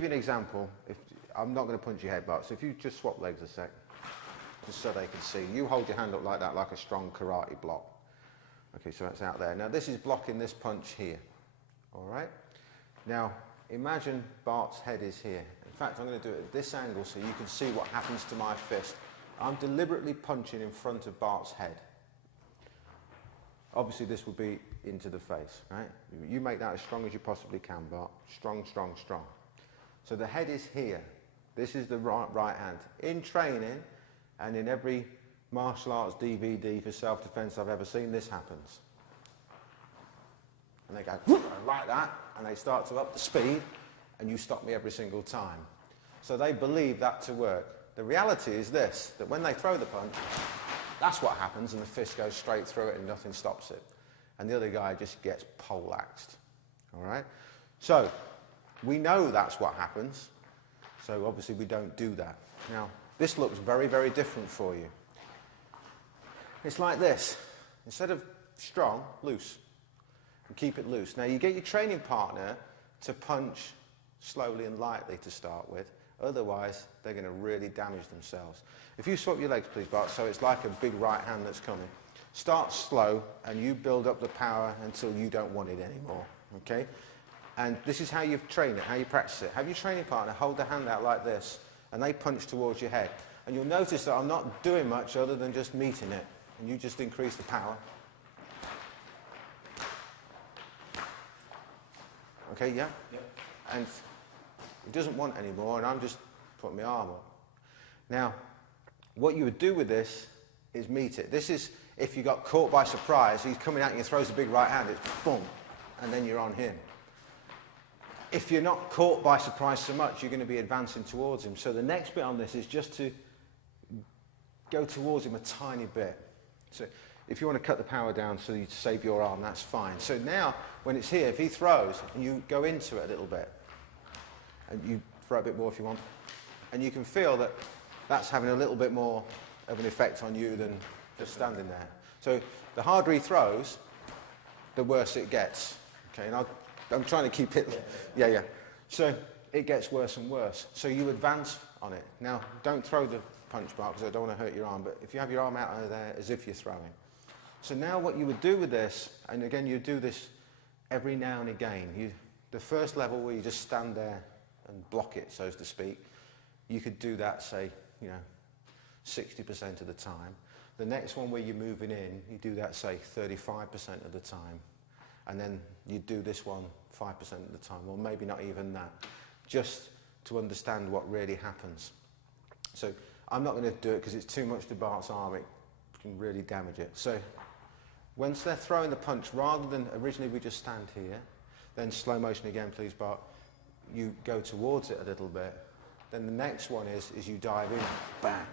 give you an example, I'm not going to punch your head, Bart, so if you just swap legs a sec, just so they can see. You hold your hand up like that, like a strong karate block. Okay, so that's out there. Now this is blocking this punch here, all right? Now, imagine Bart's head is here. In fact, I'm going to do it at this angle so you can see what happens to my fist. I'm deliberately punching in front of Bart's head. Obviously, this will be into the face, right? You make that as strong as you possibly can, Bart. Strong, strong, strong. So the head is here. This is the right hand. In training, and in every martial arts DVD for self-defense I've ever seen, this happens. And they go, like that, and they start to up the speed, and you stop me every single time. So they believe that to work. The reality is this, that when they throw the punch, that's what happens, and the fist goes straight through it and nothing stops it. And the other guy just gets poleaxed, all right? So, we know that's what happens, so obviously we don't do that. Now, this looks very, very different for you. It's like this. Instead of strong, loose. And keep it loose. Now, you get your training partner to punch slowly and lightly to start with. Otherwise, they're going to really damage themselves. If you swap your legs, please, Bart, so it's like a big right hand that's coming. Start slow, and you build up the power until you don't want it anymore, okay? And this is how you train it, how you practice it. Have your training partner hold the hand out like this, and they punch towards your head. And you'll notice that I'm not doing much other than just meeting it. And you just increase the power. Okay, yeah? Yep. And he doesn't want any more, and I'm just putting my arm up. Now, what you would do with this is meet it. This is if you got caught by surprise, he's coming at you and throws a big right hand, it's boom, and then you're on him. If you're not caught by surprise so much, you're going to be advancing towards him. So the next bit on this is just to go towards him a tiny bit. So if you want to cut the power down so you save your arm, that's fine. So now, when it's here, if he throws, and you go into it a little bit, and you throw a bit more if you want, and you can feel that that's having a little bit more of an effect on you than just standing there. So the harder he throws, the worse it gets. Okay, and I'm trying to keep it, yeah. So it gets worse and worse. So you advance on it. Now, don't throw the punch bar because I don't want to hurt your arm, but if you have your arm out of there as if you're throwing. So now what you would do with this, and again you do this every now and again, the first level where you just stand there and block it, so to speak, you could do that, say, 60% of the time. The next one where you're moving in, you do that, say, 35% of the time. And then you do this one 5% of the time, or maybe not even that, just to understand what really happens. So I'm not going to do it because it's too much to Bart's arm, it can really damage it. So once they're throwing the punch, rather than originally we just stand here, then slow motion again, please, Bart, you go towards it a little bit. Then the next one is you dive in, bang.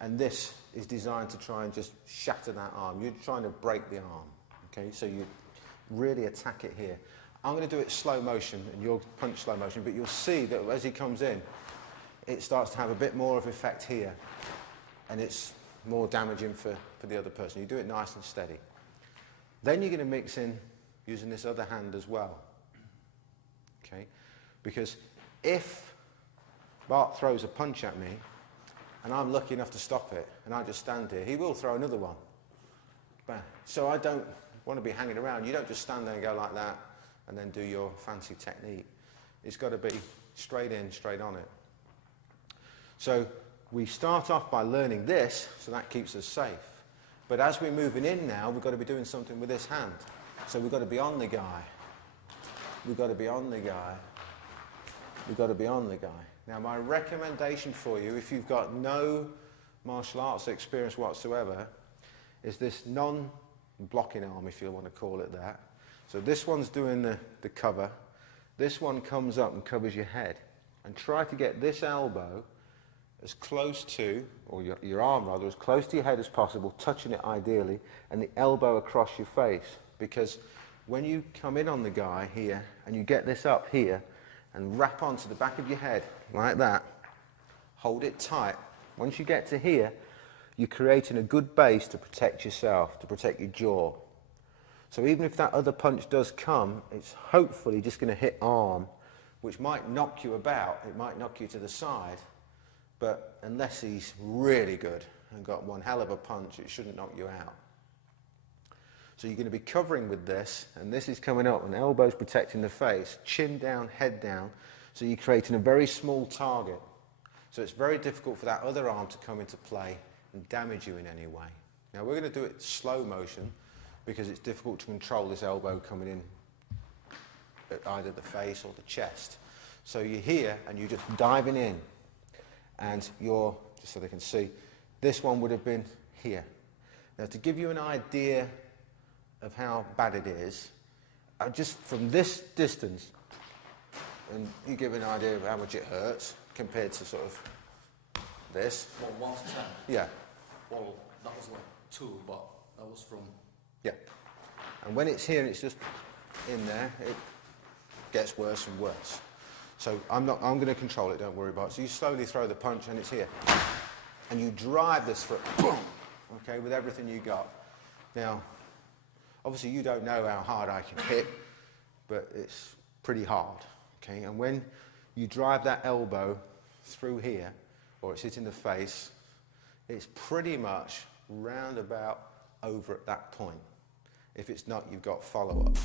And this is designed to try and just shatter that arm. You're trying to break the arm, okay? So you really attack it here. I'm going to do it slow motion, and you'll punch slow motion, but you'll see that as he comes in, it starts to have a bit more of effect here, and it's more damaging for the other person. You do it nice and steady. Then you're going to mix in using this other hand as well, okay? Because if Bart throws a punch at me, and I'm lucky enough to stop it, and I just stand here, he will throw another one. Bang. So I don't want to be hanging around. You don't just stand there and go like that and then do your fancy technique. It's got to be straight in, straight on it. So we start off by learning this, so that keeps us safe. But as we're moving in now, we've got to be doing something with this hand. So we've got to be on the guy. We've got to be on the guy. We've got to be on the guy. Now, my recommendation for you, if you've got no martial arts experience whatsoever, is this non-blocking arm, if you want to call it that. So this one's doing the cover. This one comes up and covers your head. And try to get this elbow as close to, or your arm rather, as close to your head as possible, touching it ideally, and the elbow across your face. Because when you come in on the guy here, and you get this up here, and wrap onto the back of your head, like that, hold it tight. Once you get to here, you're creating a good base to protect yourself, to protect your jaw. So even if that other punch does come, it's hopefully just going to hit arm which might knock you about, it might knock you to the side, but unless he's really good and got one hell of a punch, it shouldn't knock you out. So you're going to be covering with this, and this is coming up, and elbows protecting the face, chin down, head down, so you're creating a very small target. So it's very difficult for that other arm to come into play and damage you in any way. Now we're going to do it slow motion because it's difficult to control this elbow coming in at either the face or the chest. So you're here and you're just diving in, and you're, just so they can see, this one would have been here. Now to give you an idea of how bad it is, just from this distance, and you give an idea of how much it hurts compared to sort of this. Well, 1 to 10. Yeah. Well, that was like 2, but that was from... Yeah. And when it's here and it's just in there, it gets worse and worse. So I'm going to control it, don't worry about it. So you slowly throw the punch and it's here. And you drive this foot, boom, okay, with everything you got. Now, obviously you don't know how hard I can hit, but it's pretty hard, okay? And when you drive that elbow through here, or it's hitting the face, it's pretty much round about over at that point. If it's not, you've got follow-up.